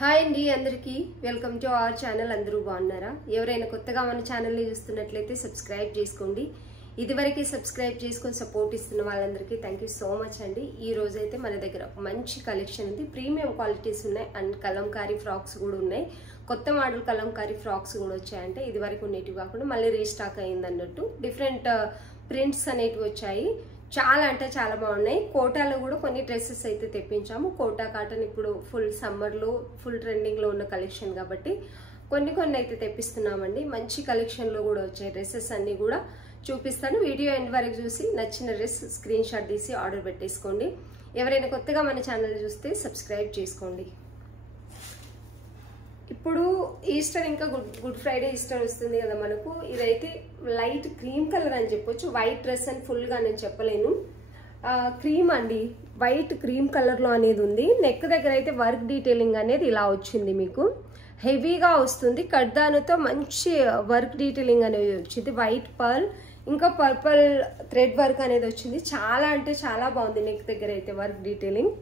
Hi అండి అందరికీ welcome to our channel. అందరూ బాగున్నారా? ఎవరైనా కొత్తగా మన ఛానల్ని చూస్తున్నట్లయితే సబ్స్క్రైబ్ చేసుకోండి. ఇదివరకే సబ్స్క్రైబ్ చేసుకొని సపోర్ట్ ఇస్తున్న వాళ్ళందరికీ థ్యాంక్ యూ సో మచ్ అండి. ఈ రోజు అయితే మన దగ్గర మంచి కలెక్షన్ ఉంది, ప్రీమియం క్వాలిటీస్ ఉన్నాయి అండ్ కలంకారీ ఫ్రాక్స్ కూడా ఉన్నాయి. కొత్త మోడల్ కలంకారీ ఫ్రాక్స్ కూడా వచ్చాయంటే ఇదివరకు ఉండేటివి కాకుండా మళ్ళీ రీస్టాక్ అయింది అన్నట్టు. డిఫరెంట్ ప్రింట్స్ అనేటివి వచ్చాయి, చాలా అంటే చాలా బాగున్నాయి. కోటాలో కూడా కొన్ని డ్రెస్సెస్ అయితే తెప్పించాము. కోటా కాటన్ ఇప్పుడు ఫుల్ సమ్మర్లో ఫుల్ ట్రెండింగ్లో ఉన్న కలెక్షన్ కాబట్టి కొన్ని అయితే తెప్పిస్తున్నామండి. మంచి కలెక్షన్లో కూడా వచ్చాయి డ్రెస్సెస్ అన్నీ కూడా చూపిస్తాను. వీడియో ఎండ్ వరకు చూసి నచ్చిన డ్రెస్ స్క్రీన్ షాట్ తీసి ఆర్డర్ పెట్టేసుకోండి. ఎవరైనా కొత్తగా మన ఛానల్ చూస్తే సబ్స్క్రైబ్ చేసుకోండి. ఇప్పుడు ఈస్టర్ ఇంకా గుడ్ ఫ్రైడే ఈస్టర్ వస్తుంది కదా మనకు. ఇదైతే లైట్ క్రీమ్ కలర్ అని చెప్పొచ్చు. వైట్ డ్రెస్ అని ఫుల్గా నేను చెప్పలేను, క్రీమ్ అండి, వైట్ క్రీమ్ కలర్లో అనేది ఉంది. నెక్ దగ్గర అయితే వర్క్ డీటెయిలింగ్ అనేది ఇలా వచ్చింది, మీకు హెవీగా వస్తుంది. కడ్దానుతో మంచి వర్క్ డీటెయిలింగ్ అనేది వచ్చింది. వైట్ పర్ల్ ఇంకా పర్పుల్ థ్రెడ్ వర్క్ అనేది వచ్చింది. చాలా అంటే చాలా బాగుంది. నెక్ దగ్గర అయితే వర్క్ డీటెయిలింగ్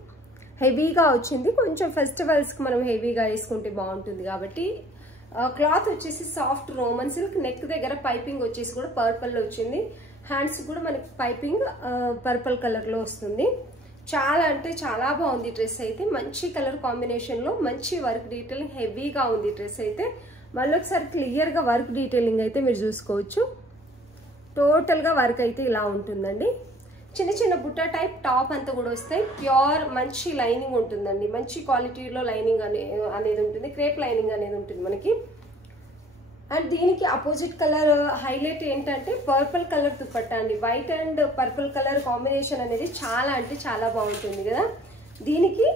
హెవీగా వచ్చింది. కొంచెం ఫెస్టివల్స్కి మనం హెవీగా వేసుకుంటే బాగుంటుంది కాబట్టి. క్లాత్ వచ్చేసి సాఫ్ట్ రోమన్ సిల్క్. నెక్ దగ్గర పైపింగ్ వచ్చేసి కూడా పర్పుల్లో వచ్చింది. హ్యాండ్స్ కూడా మనకి పైపింగ్ పర్పుల్ కలర్లో వస్తుంది. చాలా అంటే చాలా బాగుంది డ్రెస్ అయితే. మంచి కలర్ కాంబినేషన్లో మంచి వర్క్ డీటెయిలింగ్ హెవీగా ఉంది డ్రెస్ అయితే. మళ్ళీ ఒకసారి క్లియర్గా వర్క్ డీటెయిలింగ్ అయితే మీరు చూసుకోవచ్చు. టోటల్గా వర్క్ అయితే ఇలా ఉంటుందండి. చిన్న చిన్న బుట్ట టైప్ టాప్ అంతా కూడా వస్తాయి. ప్యూర్ మంచి లైనింగ్ ఉంటుందండి, మంచి క్వాలిటీలో లైనింగ్ అనేది ఉంటుంది. క్రేప్ లైనింగ్ అనేది ఉంటుంది మనకి. అండ్ దీనికి అపోజిట్ కలర్ హైలైట్ ఏంటంటే పర్పుల్ కలర్ దుపట్టా అండి. White and purple colour combination అనేది చాలా అంటే చాలా బాగుంటుంది కదా. దీనికి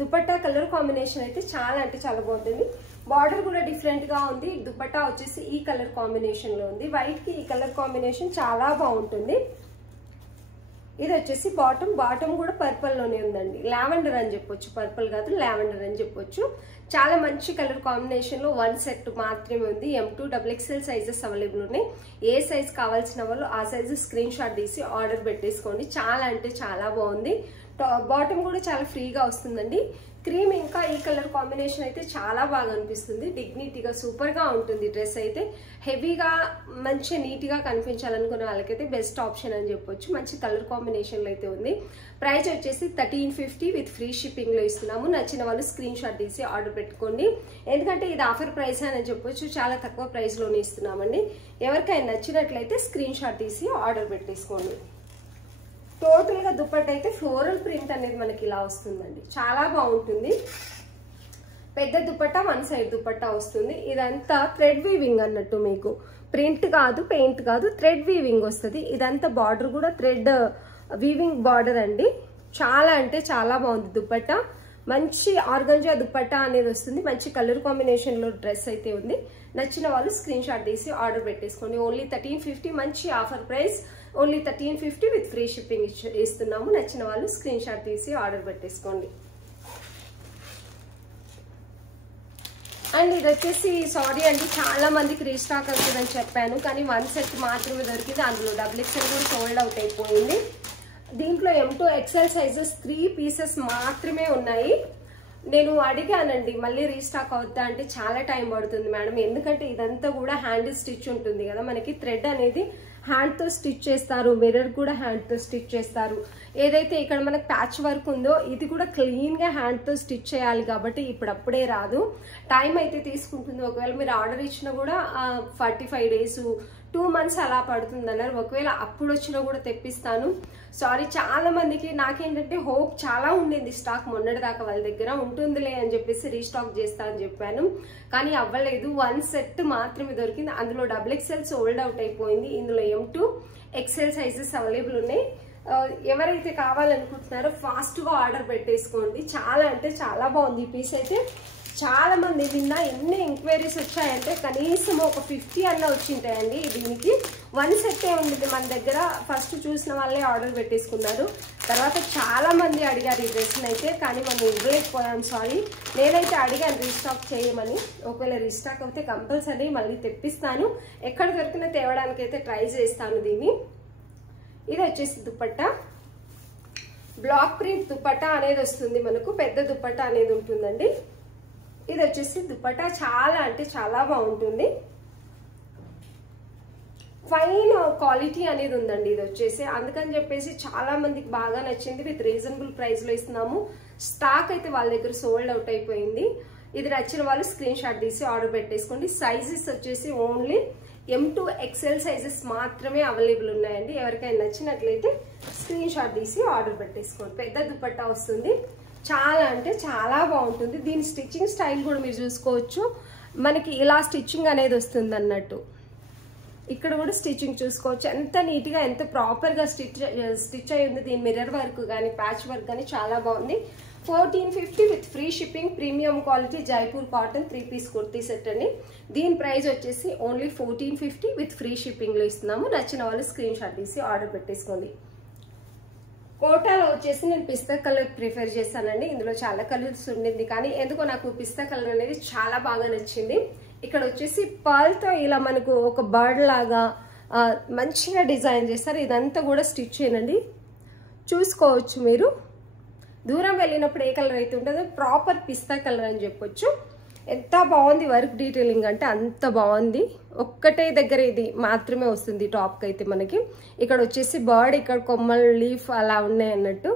దుపట్టా కలర్ కాంబినేషన్ అయితే చాలా అంటే చాలా బాగుంటుంది. బార్డర్ కూడా డిఫరెంట్ గా ఉంది. దుపట్టా వచ్చేసి ఈ కలర్ కాంబినేషన్ లో ఉంది. వైట్ కి ఈ కలర్ కాంబినేషన్ చాలా బాగుంటుంది. ఇది వచ్చేసి బాటమ్ కూడా పర్పుల్ లోనే ఉందండి. లావెండర్ అని చెప్పొచ్చు, పర్పుల్ కాదు లావెండర్ అని చెప్పొచ్చు. చాలా మంచి కలర్ కాంబినేషన్ లో వన్ సెట్ మాత్రమే ఉంది. M2 XXL సైజెస్ అవైలబుల్ ఉన్నాయి. ఏ సైజ్ కావాల్సిన వాళ్ళు ఆ సైజు స్క్రీన్ షాట్ తీసి ఆర్డర్ పెట్టేసుకోండి. చాలా అంటే చాలా బాగుంది. బాటమ్ కూడా చాలా ఫ్రీగా వస్తుందండి. క్రీమ్ ఇంకా ఈ కలర్ కాంబినేషన్ అయితే చాలా బాగా అనిపిస్తుంది. డిగ్నిటీగా సూపర్ గా ఉంటుంది డ్రెస్ అయితే. హెవీగా మంచి నీట్ గా కనిపించాలనుకునే వాళ్ళకైతే బెస్ట్ ఆప్షన్ అని చెప్పొచ్చు. మంచి కలర్ కాంబినేషన్ లో అయితే ఉంది. ప్రైస్ వచ్చేసి 1350 విత్ ఫ్రీ షిప్పింగ్ లో ఇస్తున్నాము. నచ్చిన వాళ్ళు స్క్రీన్ షాట్ తీసి ఆర్డర్ పెట్టుకోండి. ఎందుకంటే ఇది ఆఫర్ ప్రైస్ అని చెప్పొచ్చు, చాలా తక్కువ ప్రైస్ లోనే ఇస్తున్నామండి. ఎవరికైనా నచ్చినట్లయితే స్క్రీన్ షాట్ తీసి ఆర్డర్ పెట్టేసుకోండి. టోటల్ గా దుపట్టా అయితే ఫ్లోరల్ ప్రింట్ అనేది మనకి ఇలా వస్తుందండి. చాలా బాగుంటుంది. పెద్ద దుపట్టా వన్ సైడ్ దుపట్టా వస్తుంది. ఇదంతా థ్రెడ్ వీవింగ్ అన్నట్టు, మీకు ప్రింట్ కాదు పెయింట్ కాదు, థ్రెడ్ వీవింగ్ వస్తుంది. ఇదంతా బార్డర్ కూడా థ్రెడ్ వీవింగ్ బార్డర్ అండి. చాలా అంటే చాలా బాగుంది దుపట్టా. మంచి ఆర్గంజా దుపట్టా అనేది వస్తుంది. మంచి కలర్ కాంబినేషన్ లో డ్రెస్ అయితే ఉంది. నచ్చిన వాళ్ళు స్క్రీన్ షాట్ తీసి ఆర్డర్ పెట్టేసుకోండి. ఓన్లీ 1350, మంచి offer price. Only 1350 with free shipping ఇస్తున్నాము. నచ్చిన వాళ్ళు స్క్రీన్ షాట్ తీసి ఆర్డర్ పెట్టేసుకోండి. అండ్ ఇది వచ్చేసి సారీ అండి, చాలా మందికి రీస్టాక్ అవుతుందని చెప్పాను కానీ వన్ సెట్ మాత్రమే దొరికింది. అందులో XXL కూడా సోల్డ్ అవుట్ అయిపోయింది. దీంట్లో M2 XL సైజెస్ 3 పీసెస్ మాత్రమే ఉన్నాయి. నేను అడిగానండి మళ్ళీ రీస్టాక్ అవుతా అంటే చాలా టైం పడుతుంది మేడం, ఎందుకంటే ఇదంతా కూడా హ్యాండ్ స్టిచ్ ఉంటుంది కదా మనకి. థ్రెడ్ అనేది హ్యాండ్ తో స్టిచ్ చేస్తారు, మిర్రర్ కూడా హ్యాండ్ తో స్టిచ్ చేస్తారు. ఏదైతే ఇక్కడ మనకు ప్యాచ్ వర్క్ ఉందో ఇది కూడా క్లీన్ గా హ్యాండ్ తో స్టిచ్ చేయాలి కాబట్టి ఇప్పుడప్పుడే రాదు, టైం అయితే తీసుకుంటుంది. ఒకవేళ మీరు ఆర్డర్ ఇచ్చినా కూడా 45 days 2 months అలా పడుతుంది అన్నారు. ఒకవేళ అప్పుడు వచ్చినా కూడా తెప్పిస్తాను. సారీ, చాలా మందికి నాకేంటంటే హోప్ చాలా ఉండింది స్టాక్ మొన్నటి దాకా వాళ్ళ దగ్గర ఉంటుందిలే అని చెప్పేసి రీస్టాక్ చేస్తా అని చెప్పాను కానీ అవ్వలేదు. వన్ సెట్ మాత్రమే దొరికింది. అందులో XXL సోల్డ్ అవుట్ అయిపోయింది. ఇందులో M2 XL సైజెస్ అవైలబుల్ ఉన్నాయి. ఎవరైతే కావాలనుకుంటున్నారో ఫాస్ట్ గా ఆర్డర్ పెట్టేసుకోండి. చాలా అంటే చాలా బాగుంది ఈ పీస్ అయితే. చాలా మంది నిన్న ఎన్ని ఎంక్వైరీస్ వచ్చాయంటే కనీసం ఒక 50 అన్న వచ్చింటాయండి. దీనికి వన్ సెట్టే ఉండేది మన దగ్గర. ఫస్ట్ చూసిన వాళ్ళే ఆర్డర్ పెట్టేసుకున్నారు. తర్వాత చాలా మంది అడిగారు ఈ డ్రెస్ని అయితే, కానీ మనం ఇవ్వలేకపోయాం. సారీ, నేనైతే అడిగాను రీస్టాక్ చేయమని. ఒకవేళ రీస్టాక్ అయితే కంపల్సరీ మళ్ళీ తెప్పిస్తాను. ఎక్కడ దొరికినా తేవడానికి అయితే ట్రై చేస్తాను దీన్ని. ఇది వచ్చేసి దుపట్టా. బ్లాక్ ప్రింట్ దుపట్టా అనేది వస్తుంది మనకు, పెద్ద దుపట్టా అనేది ఉంటుందండి. ఇది వచ్చేసి దుపట్టా చాలా అంటే చాలా బాగుంటుంది, ఫైన్ క్వాలిటీ అనేది ఉందండి ఇది వచ్చేసి. అందుకని చెప్పేసి చాలా మందికి బాగా నచ్చింది. విత్ రీజనబుల్ ప్రైస్ లో ఇస్తున్నాము. స్టాక్ అయితే వాళ్ళ దగ్గర సోల్డ్ అవుట్ అయిపోయింది. ఇది నచ్చిన వాళ్ళు స్క్రీన్ షాట్ తీసి ఆర్డర్ పెట్టేసుకోండి. సైజెస్ వచ్చేసి ఓన్లీ M2 XL సైజెస్ మాత్రమే అవైలబుల్ ఉన్నాయండి. ఎవరికైనా నచ్చినట్లయితే స్క్రీన్ షాట్ తీసి ఆర్డర్ పెట్టేసుకోండి. పెద్ద దుపట్టా వస్తుంది, చాలా అంటే చాలా బాగుంటుంది. దీని స్టిచ్చింగ్ స్టైల్ కూడా మీరు చూసుకోవచ్చు. మనకి ఇలా స్టిచ్చింగ్ అనేది వస్తుంది అన్నట్టు. ఇక్కడ కూడా స్టిచ్చింగ్ చూసుకోవచ్చు, ఎంత నీట్ గా ఎంత ప్రాపర్ గా స్టిచ్ అయి ఉంది. దీని మిర్రర్ వర్క్ కానీ ప్యాచ్ వర్క్ కానీ చాలా బాగుంది. 1450 with free shipping, premium quality Jaipur cotton 3 piece kurti set అండి. దీని ప్రైస్ వచ్చేసి ఓన్లీ 1450 విత్ ఫ్రీ షిప్పింగ్ లో ఇస్తున్నాము. నచ్చిన వాళ్ళు స్క్రీన్ షాట్ తీసి ఆర్డర్ పెట్టేసుకోండి. కోటాలో వచ్చేసి నేను పిస్తా కలర్ ప్రిఫర్ చేశానండి. ఇందులో చాలా కలర్స్ ఉండింది, కానీ ఎందుకో నాకు పిస్తా కలర్ అనేది చాలా బాగా నచ్చింది. ఇక్కడ వచ్చేసి పర్ల్తో ఇలా మనకు ఒక బర్డ్ లాగా మంచిగా డిజైన్ చేస్తారు. ఇదంతా కూడా స్టిచ్ చేయండి, చూసుకోవచ్చు మీరు. దూరం వెళ్ళినప్పుడు ఏ కలర్ అయితే ఉంటుందో ప్రాపర్ పిస్తా కలర్ అని చెప్పొచ్చు. ఎంత బాగుంది వర్క్ డీటెయిలింగ్ అంటే అంత బాగుంది. ఒక్కటే దగ్గర ఇది మాత్రమే వస్తుంది టాప్కి అయితే మనకి. ఇక్కడ వచ్చేసి బర్డ్, ఇక్కడ కొమ్మల్ లీఫ్ అలా ఉన్నాయి అన్నట్టు.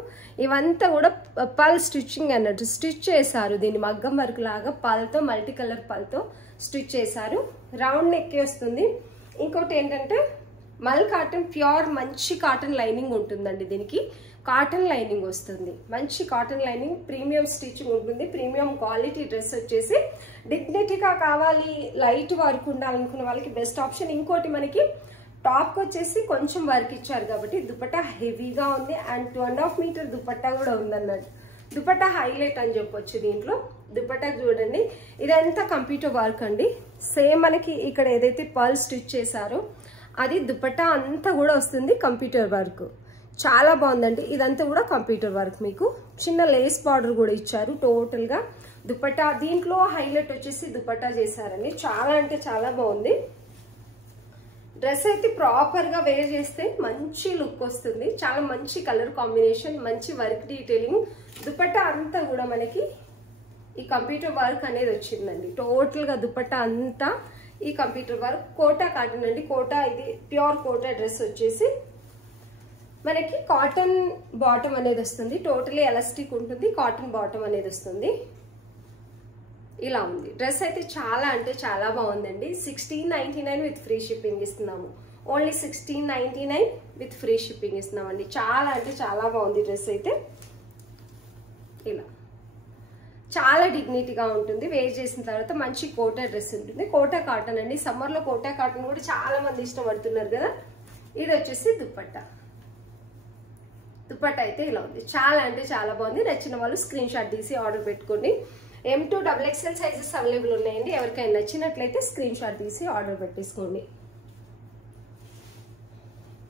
ఇవంతా కూడా పల్ స్టిచ్చింగ్ అన్నట్టు స్టిచ్ చేశారు. దీన్ని మగ్గం వర్క్ లాగా పల్తో, మల్టీ కలర్ పల్తో స్టిచ్ చేశారు. రౌండ్ నెక్ వస్తుంది. ఇంకోటి ఏంటంటే మల్ కాటన్, ప్యూర్ మంచి కాటన్ లైనింగ్ ఉంటుందండి. దీనికి కాటన్ లైనింగ్ వస్తుంది, మంచి కాటన్ లైనింగ్, ప్రీమియం స్టిచ్చింగ్ ఉంటుంది. ప్రీమియం క్వాలిటీ డ్రెస్ వచ్చేసి డిగ్నిటీగా కావాలి, లైట్ వర్క్ ఉండాలనుకున్న వాళ్ళకి బెస్ట్ ఆప్షన్. ఇంకోటి మనకి టాప్ వచ్చేసి కొంచెం వర్క్ ఇచ్చారు కాబట్టి దుపట్టా హెవీగా ఉంది. అండ్ 2.5 మీటర్ దుపట్టా కూడా ఉందన్నట్టు. దుపట్టా హైలైట్ అని చెప్పొచ్చు. దీంట్లో దుపట్టా చూడండి, ఇదంతా కంప్యూటర్ వర్క్ అండి. సేమ్ మనకి ఇక్కడ ఏదైతే పర్ల్ స్టిచ్ చేశారో అది దుపట్టా అంతా కూడా వస్తుంది కంప్యూటర్ వర్క్. చాలా బాగుందండి. ఇదంతా కూడా కంప్యూటర్ వర్క్. మీకు చిన్న లేస్ బార్డర్ కూడా ఇచ్చారు. టోటల్ గా దుపట్టా దీంట్లో హైలైట్ వచ్చేసి దుపట్టా చేశారండి. చాలా అంటే చాలా బాగుంది. డ్రెస్ అయితే ప్రాపర్ గా వేర్ చేస్తే మంచి లుక్ వస్తుంది. చాలా మంచి కలర్ కాంబినేషన్, మంచి వర్క్ డీటెయిలింగ్. దుపట్టా అంతా కూడా మనకి ఈ కంప్యూటర్ వర్క్ అనేది వచ్చిందండి. టోటల్ గా దుపట్టా అంతా ఈ కంప్యూటర్ వర్క్. కోటా కాటన్ అండి. కోటా, ఇది ప్యూర్ కోటా డ్రెస్ వచ్చేసి మనకి కాటన్ బాటమ్ అనేది వస్తుంది. టోటలీ ఎలాస్టిక్ ఉంటుంది, కాటన్ బాటమ్ అనేది వస్తుంది. ఇలా ఉంది డ్రెస్ అయితే చాలా అంటే చాలా బాగుందండి. 1699 విత్ ఫ్రీ షిప్పింగ్ ఇస్తున్నాము. ఓన్లీ 1699 విత్ ఫ్రీ షిప్పింగ్ ఇస్తున్నామండి. చాలా అంటే చాలా బాగుంది డ్రెస్ అయితే. ఇలా చాలా డిగ్నిటీగా ఉంటుంది. వేర్ చేసిన తర్వాత మంచి కోటా డ్రెస్ ఉంటుంది. కోటా కాటన్ అండి. సమ్మర్ లో కోటా కాటన్ కూడా చాలా మంది ఇష్టపడుతున్నారు కదా. ఇది వచ్చేసి దుపట్టా. దుపట్టా అయితే ఇలా ఉంది. చాలా అంటే చాలా బాగుంది. నచ్చిన వాళ్ళు స్క్రీన్ షాట్ తీసి ఆర్డర్ పెట్టుకోండి. M2 XXL సైజెస్ అవైలబుల్ ఉన్నాయండి. ఎవరికైనా నచ్చినట్లయితే స్క్రీన్ షాట్ తీసి ఆర్డర్ పెట్టేసుకోండి.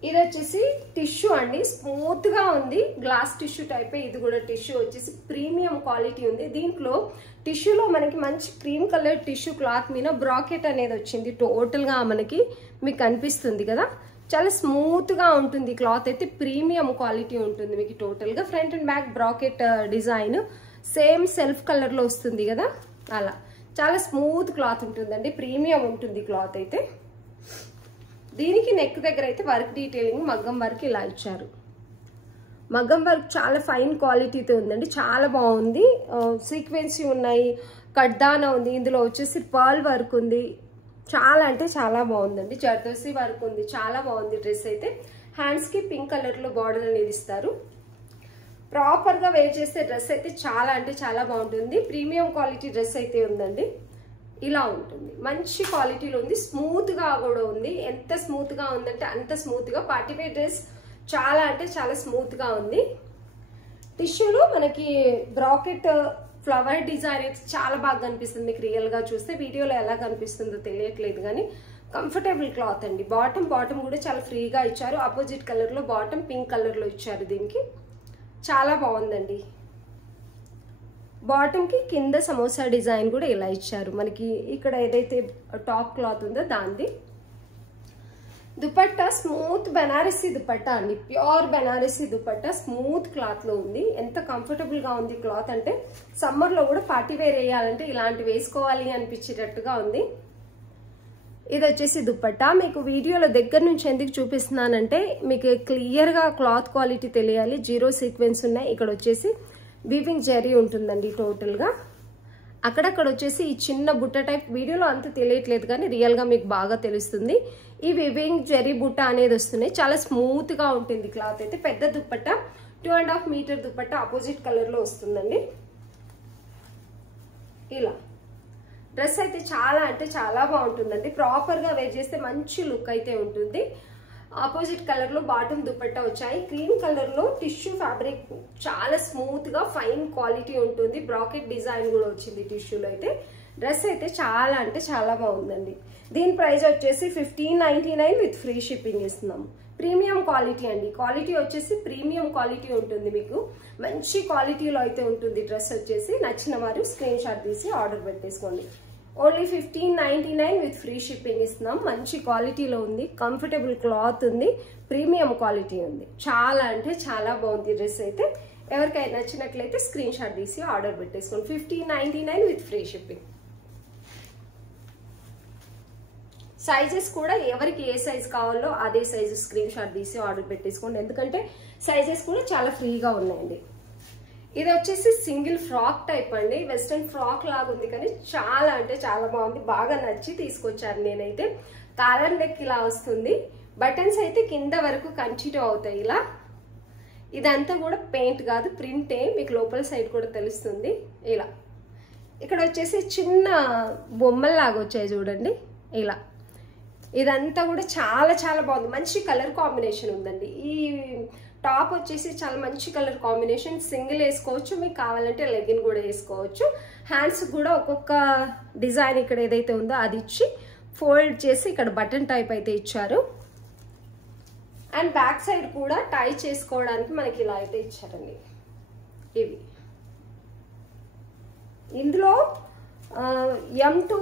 ఇది వచ్చేసి టిష్యూ అండి. స్మూత్ గా ఉంది, గ్లాస్ టిష్యూ టైప్. ఇది కూడా టిష్యూ వచ్చేసి ప్రీమియం క్వాలిటీ ఉంది. దీంట్లో టిష్యూలో మనకి మంచి క్రీమ్ కలర్ టిష్యూ క్లాత్ మీద బ్రాకెట్ అనేది వచ్చింది. టోటల్ గా మనకి మీకు కనిపిస్తుంది కదా, చాలా స్మూత్ గా ఉంటుంది. క్లాత్ అయితే ప్రీమియం క్వాలిటీ ఉంటుంది మీకు. టోటల్ గా front and back bracket design same self colour లో వస్తుంది కదా, అలా చాలా స్మూత్ క్లాత్ ఉంటుందండి. ప్రీమియం ఉంటుంది క్లాత్ అయితే. దీనికి నెక్ దగ్గర అయితే వర్క్ డీటెయిలింగ్ మగ్గం వర్క్ ఇలా ఇచ్చారు. మగ్గం వర్క్ చాలా ఫైన్ క్వాలిటీతో ఉందండి. చాలా బాగుంది. సీక్వెన్సీ ఉన్నాయి, కడ్దానా ఉంది. ఇందులో వచ్చేసి పర్ల్ వర్క్ ఉంది. చాలా అంటే చాలా బాగుందండి. జర్దోసి వర్క్ ఉంది. చాలా బాగుంది డ్రెస్ అయితే. హ్యాండ్స్ కి పింక్ కలర్ లో బార్డర్ అనేది ఇస్తారు. ప్రాపర్ గా వేర్ చేస్తే డ్రెస్ అయితే చాలా అంటే చాలా బాగుంటుంది. ప్రీమియం క్వాలిటీ డ్రెస్ అయితే ఉందండి. ఇలా ఉంటుంది, మంచి క్వాలిటీలో ఉంది. స్మూత్ గా కూడా ఉంది. ఎంత స్మూత్ గా ఉందంటే అంత స్మూత్ గా. పార్టీ వేర్ డ్రెస్ చాలా అంటే చాలా స్మూత్ గా ఉంది. టిష్యూలో మనకి బ్రాకెట్ ఫ్లవర్ డిజైన్ అయితే చాలా బాగా కనిపిస్తుంది మీకు. రియల్ గా చూస్తే వీడియోలో ఎలా కనిపిస్తుందో తెలియట్లేదు కానీ కంఫర్టబుల్ క్లాత్ అండి. బాటమ్ కూడా చాలా ఫ్రీగా ఇచ్చారు. ఆపోజిట్ కలర్ లో బాటమ్ పింక్ కలర్ లో ఇచ్చారు. దీనికి చాలా బాగుందండి. బాటమ్ కి కింద సమోసా డిజైన్ కూడా ఇలా ఇచ్చారు మనకి. ఇక్కడ ఏదైతే టాప్ క్లాత్ ఉందో దాంది. దుపట్టా స్మూత్ బెనారసీ దుపట్టా అండి, pure Banarasi dupatta, smooth cloth లో ఉంది. ఎంత కంఫర్టబుల్ గా ఉంది క్లాత్ అంటే సమ్మర్ లో కూడా పార్టీ వేర్ వేయాలంటే ఇలాంటి వేసుకోవాలి అనిపించేటట్టుగా ఉంది. ఇది వచ్చేసి దుపట్టా. మీకు వీడియోలో దగ్గర నుంచి ఎందుకు చూపిస్తున్నానంటే మీకు క్లియర్ గా క్లాత్ క్వాలిటీ తెలియాలి. జీరో సీక్వెన్స్ ఉన్నాయి. ఇక్కడ వచ్చేసి వీవింగ్ జరీ ఉంటుందండి టోటల్ గా. అక్కడక్కడ వచ్చేసి ఈ చిన్న బుట్ట టైప్ వీడియోలో అంత తెలియట్లేదు కానీ రియల్ గా మీకు బాగా తెలుస్తుంది. ఈ వివింగ్ జరీ బుట్ట అనేది వస్తున్నాయి. చాలా స్మూత్ గా ఉంటుంది క్లాత్ అయితే. పెద్ద dupatta 2.5 metre dupatta opposite colour లో వస్తుందండి. ఇలా డ్రెస్ అయితే చాలా అంటే చాలా బాగుంటుందండి. ప్రాపర్ గా వేర్ చేస్తే మంచి లుక్ అయితే ఉంటుంది. ఆపోజిట్ కలర్ లో బాటమ్ దుపట్టా వచ్చాయి. క్రీమ్ కలర్ లో టిష్యూ ఫ్యాబ్రిక్ చాలా స్మూత్ గా ఫైన్ క్వాలిటీ ఉంటుంది. బ్రాకెట్ డిజైన్ కూడా వచ్చింది టిష్యూలో అయితే. డ్రెస్ అయితే చాలా అంటే చాలా బాగుందండి. దీని ప్రైస్ వచ్చేసి 1599 విత్ ఫ్రీ షిప్పింగ్ ఇస్తున్నాము. ప్రీమియం క్వాలిటీ అండి. క్వాలిటీ వచ్చేసి ప్రీమియం క్వాలిటీ ఉంటుంది. మీకు మంచి క్వాలిటీలో అయితే ఉంటుంది. డ్రెస్ వచ్చేసి నచ్చిన వారు స్క్రీన్ షాట్ తీసి ఆర్డర్ పెట్టేసుకోండి. ఓన్లీ 1599 విత్ ఫ్రీ షిప్పింగ్ ఇస్తున్నాం. మంచి క్వాలిటీలో ఉంది. కంఫర్టబుల్ క్లాత్ ఉంది. ప్రీమియం క్వాలిటీ ఉంది. చాలా అంటే చాలా బాగుంది డ్రెస్ అయితే. ఎవరికైనా నచ్చినట్లయితే స్క్రీన్ షాట్ తీసి ఆర్డర్ పెట్టేసుకోండి. 1599 విత్ ఫ్రీ షిప్పింగ్. సైజెస్ కూడా ఎవరికి ఏ సైజ్ కావాలో అదే సైజు స్క్రీన్ షాట్ తీసి ఆర్డర్ పెట్టేసుకోండి. ఎందుకంటే సైజెస్ కూడా చాలా ఫ్రీగా ఉన్నాయండి. ఇది వచ్చేసి సింగిల్ ఫ్రాక్ టైప్ అండి. వెస్ట్రన్ ఫ్రాక్ లాగా ఉంది కానీ చాలా అంటే చాలా బాగుంది. బాగా నచ్చి తీసుకొచ్చాను నేనైతే. కాలర్ నెక్ ఇలా వస్తుంది. బటన్స్ అయితే కింద వరకు కంటిన్యూ అవుతాయి ఇలా. ఇదంతా కూడా పెయింట్ కాదు, ప్రింటే. మీకు లోపల సైడ్ కూడా తెలుస్తుంది ఇలా. ఇక్కడ వచ్చేసి చిన్న బొమ్మల్లాగా వచ్చాయి చూడండి ఇలా. ఇదంతా కూడా చాలా చాలా బాగుంది. మంచి కలర్ కాంబినేషన్ ఉందండి. ఈ టాప్ వచ్చేసి చాలా మంచి కలర్ కాంబినేషన్. సింగిల్ వేసుకోవచ్చు, మీకు కావాలంటే లెగిన్ కూడా వేసుకోవచ్చు. హ్యాండ్స్ కూడా ఒక్కొక్క డిజైన్ ఇక్కడ ఏదైతే ఉందో అది ఇచ్చి ఫోల్డ్ చేసి ఇక్కడ బటన్ టైప్ అయితే ఇచ్చారు. అండ్ బ్యాక్ సైడ్ కూడా టై చేసుకోవడానికి మనకి ఇలా అయితే ఇచ్చారండి. ఇవి ఇందులో M to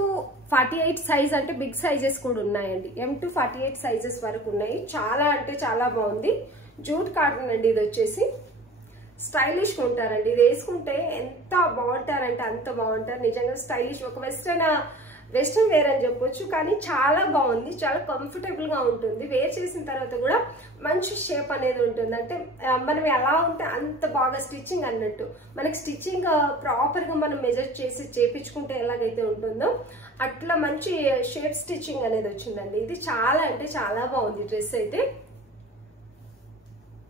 48 సైజ్ అంటే బిగ్ సైజెస్ కూడా ఉన్నాయండి. M to 48 సైజెస్ వరకు ఉన్నాయి. చాలా అంటే చాలా బాగుంది. జూట్ కాటన్ అండి. ఇది వచ్చేసి స్టైలిష్ గా ఉంటారండి. ఇది వేసుకుంటే ఎంత బాగుంటారంటే అంత బాగుంటారు. నిజంగా స్టైలిష్, ఒక వెస్ట్రన్ వేర్ అని చెప్పొచ్చు. కానీ చాలా బాగుంది. చాలా కంఫర్టబుల్ గా ఉంటుంది. వేర్ చేసిన తర్వాత కూడా మంచి షేప్ అనేది ఉంటుంది. అంటే మనం ఎలా ఉంటే అంత బాగా స్టిచ్చింగ్ అన్నట్టు. మనకి స్టిచ్చింగ్ ప్రాపర్ గా మనం మెజర్ చేసి చేపించుకుంటే ఎలాగైతే ఉంటుందో అట్లా మంచి షేప్ స్టిచ్చింగ్ అనేది వచ్చిందండి. ఇది చాలా అంటే చాలా బాగుంది డ్రెస్ అయితే.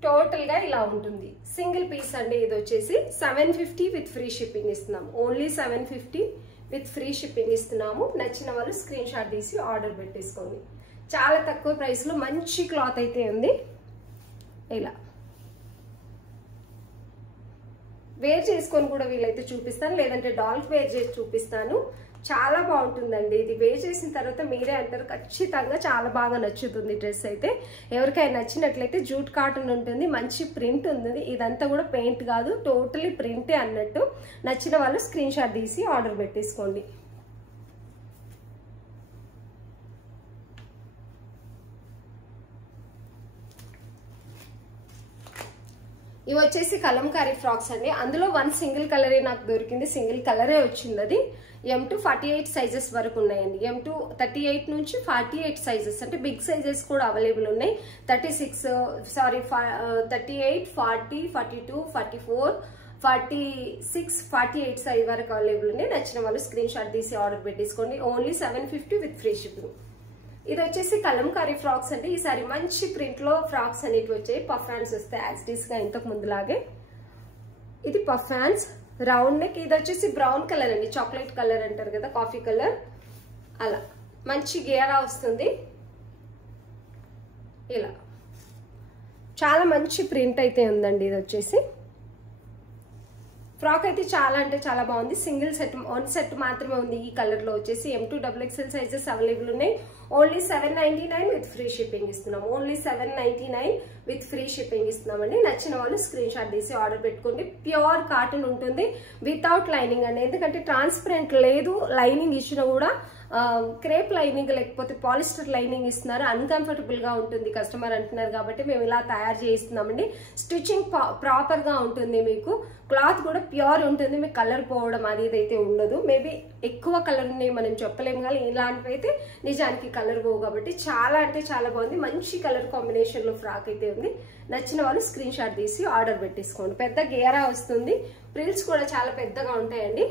టోటల్ గా ఇలా ఉంటుంది. సింగిల్ పీస్ అండి. ఇది వచ్చేసి 750 విత్ ఫ్రీ షిప్పింగ్ ఇస్తున్నాం. ఓన్లీ 750 విత్ ఫ్రీ షిప్పింగ్ ఇస్తున్నాము. నచ్చిన వాళ్ళు స్క్రీన్ షాట్ తీసి ఆర్డర్ పెట్టేసుకోండి. చాలా తక్కువ ప్రైస్ లో మంచి క్లాత్ అయితే ఉంది. ఇలా వేర్ చేసుకొని కూడా వీలైతే చూపిస్తాను, లేదంటే డాల్ఫ్ వేర్ చేసి చూపిస్తాను. చాలా బాగుంటుందండి. ఇది వేర్ చేసిన తర్వాత మీరే అంటారు ఖచ్చితంగా చాలా బాగా నచ్చుతుంది డ్రెస్ అయితే. ఎవరికైనా నచ్చినట్లయితే జూట్ కాటన్ ఉంటుంది. మంచి ప్రింట్ ఉంది. ఇదంతా కూడా పెయింట్ కాదు, టోటలీ ప్రింటే అన్నట్టు. నచ్చిన వాళ్ళు స్క్రీన్ షాట్ తీసి ఆర్డర్ పెట్టేసుకోండి. ఇవి వచ్చేసి కలంకారీ ఫ్రాక్స్ అండి. అందులో వన్ సింగిల్ కలరే నాకు దొరికింది. సింగిల్ కలరే వచ్చింది. అది M to 48 సైజెస్ వరకు ఉన్నాయండి. M to 38 నుంచి 48 సైజెస్ అంటే బిగ్ సైజెస్ కూడా అవైలబుల్ ఉన్నాయి. 38, 40, 42, 44, 46, 48 సైజ్ వరకు అవైలబుల్ ఉన్నాయి. నచ్చిన వాళ్ళు స్క్రీన్ షాట్ తీసి ఆర్డర్ పెట్టేసుకోండి. Only 750 with free shipping. ఇది వచ్చేసి కలంకారీ ఫ్రాక్స్ అంటే ఈసారి మంచి ప్రింట్ లో ఫ్రాక్స్ అనేవి వచ్చాయి. పఫ్ హ్యాండ్స్ వస్తాయి యాక్సిటీస్ గా ఇంతకు ముందులాగే. ఇది పఫ్ హ్యాండ్స్ రౌండ్ నెక్. ఇది వచ్చేసి బ్రౌన్ కలర్ అండి. చాక్లెట్ కలర్ అంటారు కదా, కాఫీ కలర్. అలా మంచి గేరా వస్తుంది. ఇలా చాలా మంచి ప్రింట్ అయితే ఉందండి. ఇది వచ్చేసి ఫ్రాక్ అయితే చాలా అంటే చాలా బాగుంది. సింగిల్ సెట్, వన్ సెట్ మాత్రమే ఉంది ఈ కలర్ లో. వచ్చేసి M to XXL sizes available ఉన్నాయి. ఓన్లీ 799 విత్ ఫ్రీ షిప్పింగ్ ఇస్తున్నాం. ఓన్లీ 799 విత్ ఫ్రీ షిప్పింగ్ ఇస్తున్నామండి. నచ్చిన వాళ్ళు స్క్రీన్ షాట్ తీసి ఆర్డర్ పెట్టుకోండి. ప్యూర్ కాటన్ ఉంటుంది వితౌట్ లైనింగ్ అండి. ఎందుకంటే ట్రాన్స్పరెంట్ లేదు, లైనింగ్ ఇచ్చినా కూడా క్రేప్ లైనింగ్ లేకపోతే పాలిస్టర్ లైనింగ్ ఇస్తున్నారు, అన్కంఫర్టబుల్ గా ఉంటుంది కస్టమర్ అంటున్నారు కాబట్టి మేము ఇలా తయారు చేయిస్తున్నామండి. స్టిచ్చింగ్ ప్రాపర్ గా ఉంటుంది, మీకు క్లాత్ కూడా ప్యూర్ ఉంటుంది, మీకు కలర్ పోవడం అది ఇదైతే ఉండదు. మేబీ ఎక్కువ కలర్ ఉన్నాయి మనం చెప్పలేము, కానీ ఇలాంటివి అయితే నిజానికి కలర్ పోవు కాబట్టి చాలా అంటే చాలా బాగుంది. మంచి కలర్ కాంబినేషన్ లో ఫ్రాక్ అయితే ఉంది. నచ్చిన వాళ్ళు స్క్రీన్ షాట్ తీసి ఆర్డర్ పెట్టేసుకోండి. పెద్ద గేరా వస్తుంది, ప్రిల్స్ కూడా చాలా పెద్దగా ఉంటాయండి.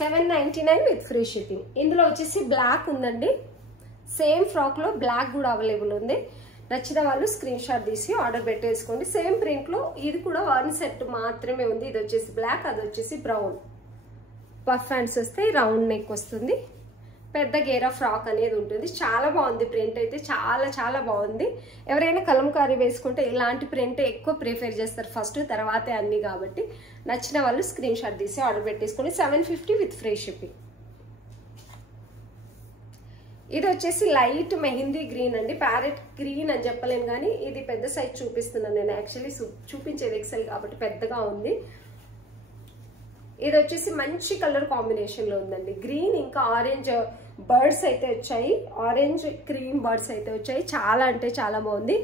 799 విత్ ఫ్రీ షిప్పింగ్. ఇందులో వచ్చేసి బ్లాక్ ఉందండి, సేమ్ ఫ్రాక్ లో బ్లాక్ కూడా అవైలబుల్ ఉంది. నచ్చిన వాళ్ళు స్క్రీన్ షాట్ తీసి ఆర్డర్ పెట్టేసుకోండి. సేమ్ ప్రింట్ లో ఇది కూడా 1 సెట్ మాత్రమే ఉంది. ఇది వచ్చేసి బ్లాక్, అది వచ్చేసి బ్రౌన్. పఫ్ హ్యాండ్స్ వస్తాయి, రౌండ్ నెక్ వస్తుంది, పెద్ద గేరా ఫ్రాక్ అనేది ఉంటుంది. చాలా బాగుంది ప్రింట్ అయితే, చాలా చాలా బాగుంది. ఎవరైనా కలంకారీ వేసుకుంటే ఇలాంటి ప్రింట్ ఎక్కువ ప్రిఫర్ చేస్తారు ఫస్ట్, తర్వాతే అన్ని. కాబట్టి నచ్చిన వాళ్ళు స్క్రీన్ షాట్ తీసి ఆర్డర్ పెట్టేసుకుని 750 విత్ ఫ్రీ షిప్పింగ్. ఇది వచ్చేసి లైట్ మెహందీ గ్రీన్ అండి, ప్యారెట్ గ్రీన్ అని చెప్పలేను కానీ ఇది పెద్ద సైజ్ చూపిస్తున్నాను నేను. యాక్చువల్లీ చూపించేది ఎక్సెల్ కాబట్టి పెద్దగా ఉంది. ఇది వచ్చేసి మంచి కలర్ కాంబినేషన్ లో ఉందండి. గ్రీన్ ఇంకా ఆరెంజ్ బర్డ్స్ అయితే వచ్చాయి, ఆరెంజ్ క్రీమ్ బర్డ్స్ అయితే వచ్చాయి. చాలా అంటే చాలా బాగుంది.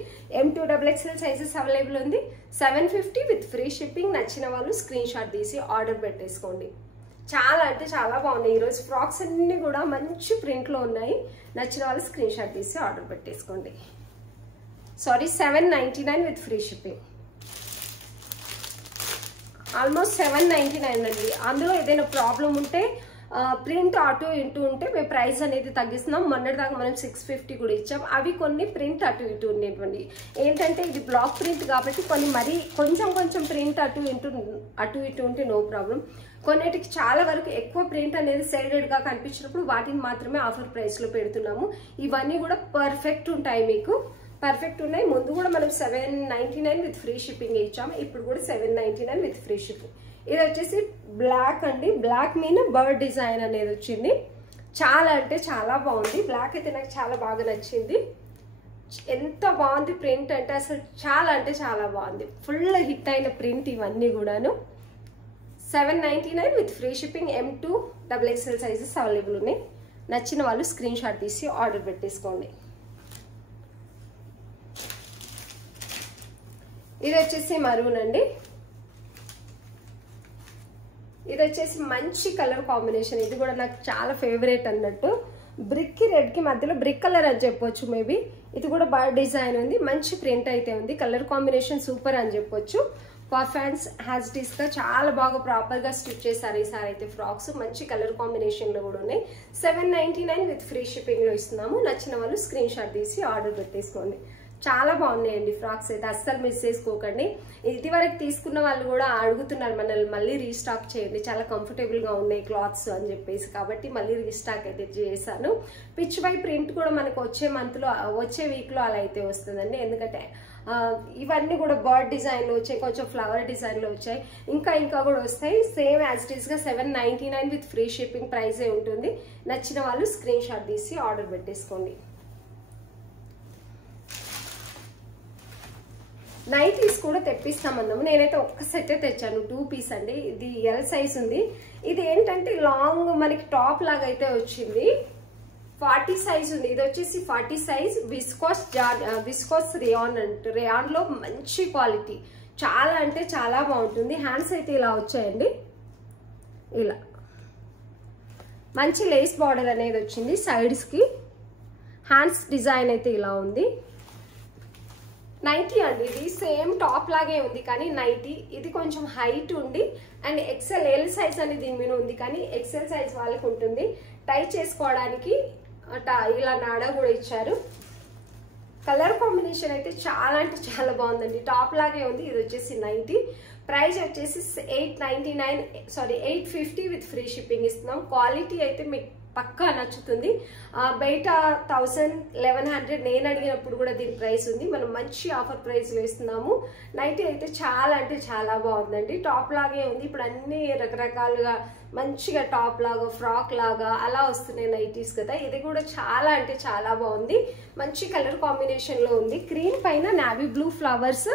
M2XXL సైజెస్ అవైలబుల్ ఉంది. 750 విత్ ఫ్రీ షిప్పింగ్. నచ్చిన వాళ్ళు స్క్రీన్ షాట్ తీసి ఆర్డర్ పెట్టేసుకోండి. చాలా అంటే చాలా బాగున్నాయి. ఈరోజు ఫ్రాక్స్ అన్ని కూడా మంచి ప్రింట్ లో ఉన్నాయి. నచ్చిన వాళ్ళు స్క్రీన్ షాట్ తీసి ఆర్డర్ పెట్టేసుకోండి. Sorry, 799 with free shipping. Almost 799 అండి. అందులో ఏదైనా ప్రాబ్లం ఉంటే ప్రింట్ అటు ఇటు ఉంటే మేము ప్రైస్ అనేది తగ్గిస్తున్నాం. మొన్నటిదాకా మనం 650 కూడా ఇచ్చాం. అవి కొన్ని ప్రింట్ అటు ఇటు ఉండేటువంటి, ఏంటంటే ఇది బ్లాక్ ప్రింట్ కాబట్టి కొన్ని మరీ కొంచెం ప్రింట్ అటు ఇటు ఉంటే నో ప్రాబ్లం. కొన్నిటికి చాలా వరకు ఎక్కువ ప్రింట్ అనేది షేడెడ్ గా కనిపించినప్పుడు వాటిని మాత్రమే ఆఫర్ ప్రైస్ లో పెడుతున్నాము. ఇవన్నీ కూడా పర్ఫెక్ట్ ఉంటాయి, మీకు పర్ఫెక్ట్ ఉన్నాయి. ముందు కూడా మనం 799 విత్ ఫ్రీ షిప్పింగ్ ఇచ్చాము, ఇప్పుడు కూడా 799 విత్ ఫ్రీ షిప్పింగ్. ఇది వచ్చేసి బ్లాక్ అండి, బ్లాక్ మీద బర్డ్ డిజైన్ అనేది వచ్చింది. చాలా అంటే చాలా బాగుంది. బ్లాక్ అయితే నాకు చాలా బాగా నచ్చింది. ఎంత బాగుంది ప్రింట్ అంటే అసలు చాలా అంటే చాలా బాగుంది. ఫుల్ హిట్ అయిన ప్రింట్ ఇవన్నీ కూడాను. 799 with free shipping. M2XXL sizes available ఉన్నాయి. నచ్చిన వాళ్ళు స్క్రీన్ షాట్ తీసి ఆర్డర్ పెట్టేసుకోండి. ఇది వచ్చేసి మరూన్ అండి. ఇది వచ్చేసి మంచి కలర్ కాంబినేషన్. ఇది కూడా నాకు చాలా ఫేవరెట్ అన్నట్టు. బ్రిక్ కి రెడ్ కి మధ్యలో బ్రిక్ కలర్ అని చెప్పొచ్చు మేబీ. ఇది కూడా బర్డ్ డిజైన్ ఉంది, మంచి ప్రింట్ అయితే ఉంది. కలర్ కాంబినేషన్ సూపర్ అని చెప్పొచ్చు. పఫ్ హ్యాండ్స్ హ్యాస్ డిస్ గా చాలా బాగా ప్రాపర్ గా స్టిచ్ చేశారు ఈసారి అయితే ఫ్రాక్స్. మంచి కలర్ కాంబినేషన్ లో కూడా ఉన్నాయి. 799 విత్ ఫ్రీ షిప్పింగ్ లో ఇస్తున్నాము. నచ్చిన వాళ్ళు స్క్రీన్ షాట్ తీసి ఆర్డర్ పెట్టేసుకోండి. చాలా బాగున్నాయండి ఫ్రాక్స్ అయితే, అస్సలు మిస్ చేసుకోకండి. ఇది వరకు తీసుకున్న వాళ్ళు కూడా అడుగుతున్నారు మనల్ని మళ్ళీ రీస్టాక్ చేయండి, చాలా కంఫర్టబుల్ గా ఉన్నాయి క్లాత్స్ అని చెప్పేసి. కాబట్టి మళ్ళీ రీస్టాక్ అయితే చేశాను. పిచ్ బై ప్రింట్ కూడా మనకు వచ్చే మంత్ లో, వచ్చే వీక్ లో అలా అయితే వస్తుందండి. ఎందుకంటే ఇవన్నీ కూడా బర్డ్ డిజైన్ లో వచ్చాయి, కొంచెం ఫ్లవర్ డిజైన్ లో వచ్చాయి, ఇంకా కూడా వస్తాయి. సేమ్ యాజ్ ఇట్ ఈస్ గా 799 విత్ ఫ్రీ షిప్పింగ్ ప్రైజే ఉంటుంది. నచ్చిన వాళ్ళు స్క్రీన్ షాట్ తీసి ఆర్డర్ పెట్టేసుకోండి. నైటీస్ కూడా తెప్పిస్తామన్నాము. నేనైతే ఒక్క సెట్టే తెచ్చాను, 2 పీస్ అండి. ఇది L సైజ్ ఉంది. ఇది ఏంటంటే లాంగ్ మనకి టాప్ లాగా అయితే వచ్చింది. 40 సైజ్ ఉంది. ఇది వచ్చేసి 40 సైజ్ విస్కోస్ రేయాన్ అంటే రేయాన్ లో మంచి క్వాలిటీ, చాలా అంటే చాలా బాగుంటుంది. హ్యాండ్స్ అయితే ఇలా వచ్చాయండి, ఇలా మంచి లేస్ బార్డర్ అనేది వచ్చింది. సైడ్స్ కి హ్యాండ్స్ డిజైన్ అయితే ఇలా ఉంది. నైటీ అండి, ఇది సేమ్ టాప్ లాగే ఉంది కానీ నైటీ. ఇది కొంచెం హైట్ ఉండి అండ్ XL సైజ్ అనేది దీని మీద ఉంది, కానీ XL సైజ్ వాళ్ళకి ఉంటుంది. టై చేసుకోవడానికి ఇలా నాడా కూడా ఇచ్చారు. కలర్ కాంబినేషన్ అయితే చాలా అంటే చాలా బాగుందండి. టాప్ లాగే ఉంది. ఇది వచ్చేసి నైటీ. ప్రైస్ వచ్చేసి 850 విత్ ఫ్రీ షిప్పింగ్ ఇస్తున్నాం. క్వాలిటీ అయితే మీకు పక్కా నచ్చుతుంది. బయట 1100 నేను అడిగినప్పుడు కూడా దీని ప్రైస్ ఉంది. మనం మంచి ఆఫర్ ప్రైస్ వేస్తున్నాము. నైటీ అయితే చాలా అంటే చాలా బాగుందండి. టాప్ లాగే ఉంది. ఇప్పుడు అన్ని రకరకాలుగా మంచిగా టాప్ లాగా ఫ్రాక్ లాగా అలా వస్తున్నాయి నైటీస్ కదా. ఇది కూడా చాలా అంటే చాలా బాగుంది. మంచి కలర్ కాంబినేషన్ లో ఉంది. క్రీమ్ పైన నావీ బ్లూ ఫ్లవర్స్,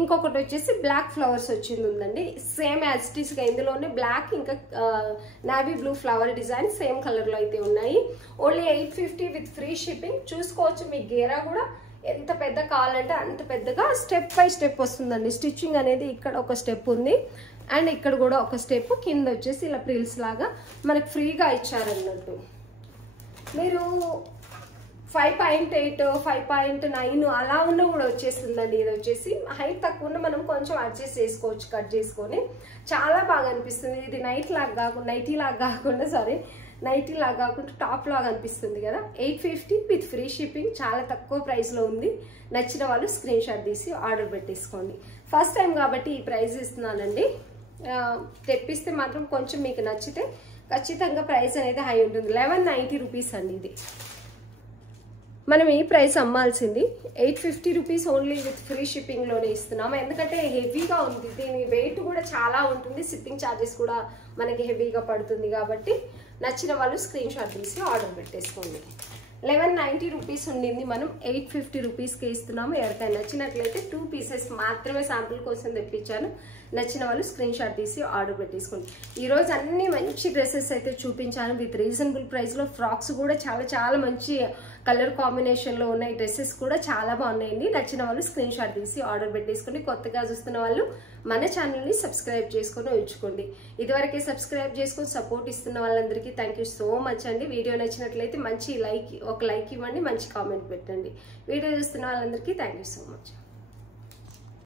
ఇంకొకటి వచ్చేసి బ్లాక్ ఫ్లవర్స్ వచ్చింది ఉందండి. సేమ్ యాజ్ ఇట్ ఈస్ గా ఇందులోనే బ్లాక్ ఇంకా navy blue flower design same colour లో అయితే ఉన్నాయి. Only 850 with free shipping. చూసుకోవచ్చు మీ గేరా కూడా ఎంత పెద్ద కావాలంటే అంత పెద్దగా స్టెప్ బై స్టెప్ వస్తుందండి. స్టిచ్చింగ్ అనేది ఇక్కడ ఒక స్టెప్ ఉంది అండ్ ఇక్కడ కూడా ఒక స్టెప్, కింద వచ్చేసి ఇలా ప్రిల్స్ లాగా మనకు ఫ్రీగా ఇచ్చారన్నట్టు. మీరు 5.8 5.9 అలా ఉన్న కూడా వచ్చేస్తుందండి. ఇది వచ్చేసి హైట్ తక్కువ ఉన్న మనం కొంచెం అడ్జస్ట్ చేసుకోవచ్చు కట్ చేసుకొని. చాలా బాగా అనిపిస్తుంది. ఇది నైటీ లాగా కాకుండా టాప్ లాగా అనిపిస్తుంది కదా. 850 విత్ ఫ్రీ షిప్పింగ్. చాలా తక్కువ ప్రైస్ లో ఉంది. నచ్చిన వాళ్ళు స్క్రీన్ షాట్ తీసి ఆర్డర్ పెట్టేసుకోండి. ఫస్ట్ టైం కాబట్టి ఈ ప్రైస్ ఇస్తున్నానండి. తెప్పిస్తే మాత్రం కొంచెం మీకు నచ్చితే ఖచ్చితంగా ప్రైస్ అనేది హై ఉంటుంది. 1190 రూపీస్ అండి. ఇది మనం ఈ ప్రైస్ అమ్మాల్సింది 850 rupees only with free shipping లోనే ఇస్తున్నాము. ఎందుకంటే హెవీగా ఉంది. దీని వెయిట్ కూడా చాలా ఉంటుంది. షిప్పింగ్ ఛార్జెస్ కూడా మనకి హెవీగా పడుతుంది కాబట్టి నచ్చిన వాళ్ళు స్క్రీన్ షాట్ తీసి ఆర్డర్ పెట్టేసుకోండి. 1190 రూపీస్ ఉండింది, మనం 850 రూపీస్కి ఇస్తున్నాము. ఎవరికైనా నచ్చినట్లయితే 2 పీసెస్ మాత్రమే శాంపుల్ కోసం తెప్పించాను. నచ్చిన వాళ్ళు స్క్రీన్ షాట్ తీసి ఆర్డర్ పెట్టేసుకోండి. ఈరోజు అన్ని మంచి డ్రెస్సెస్ అయితే చూపించాను విత్ రీజనబుల్ ప్రైస్లో. ఫ్రాక్స్ కూడా చాలా చాలా మంచి కలర్ కాంబినేషన్లో ఉన్నాయి. డ్రెస్సెస్ కూడా చాలా బాగున్నాయండి. నచ్చిన వాళ్ళు స్క్రీన్ షాట్ తీసి ఆర్డర్ పెట్టేసుకోండి. కొత్తగా చూస్తున్న వాళ్ళు మన ఛానల్ని సబ్స్క్రైబ్ చేసుకొని ఉంచుకోండి. ఇదివరకే సబ్స్క్రైబ్ చేసుకొని సపోర్ట్ ఇస్తున్న వాళ్ళందరికీ థ్యాంక్ యూ సో మచ్ అండి. వీడియో నచ్చినట్లయితే ఒక లైక్ ఇవ్వండి, మంచి కామెంట్ పెట్టండి. వీడియో చూస్తున్న వాళ్ళందరికీ థ్యాంక్ యూ సో మచ్.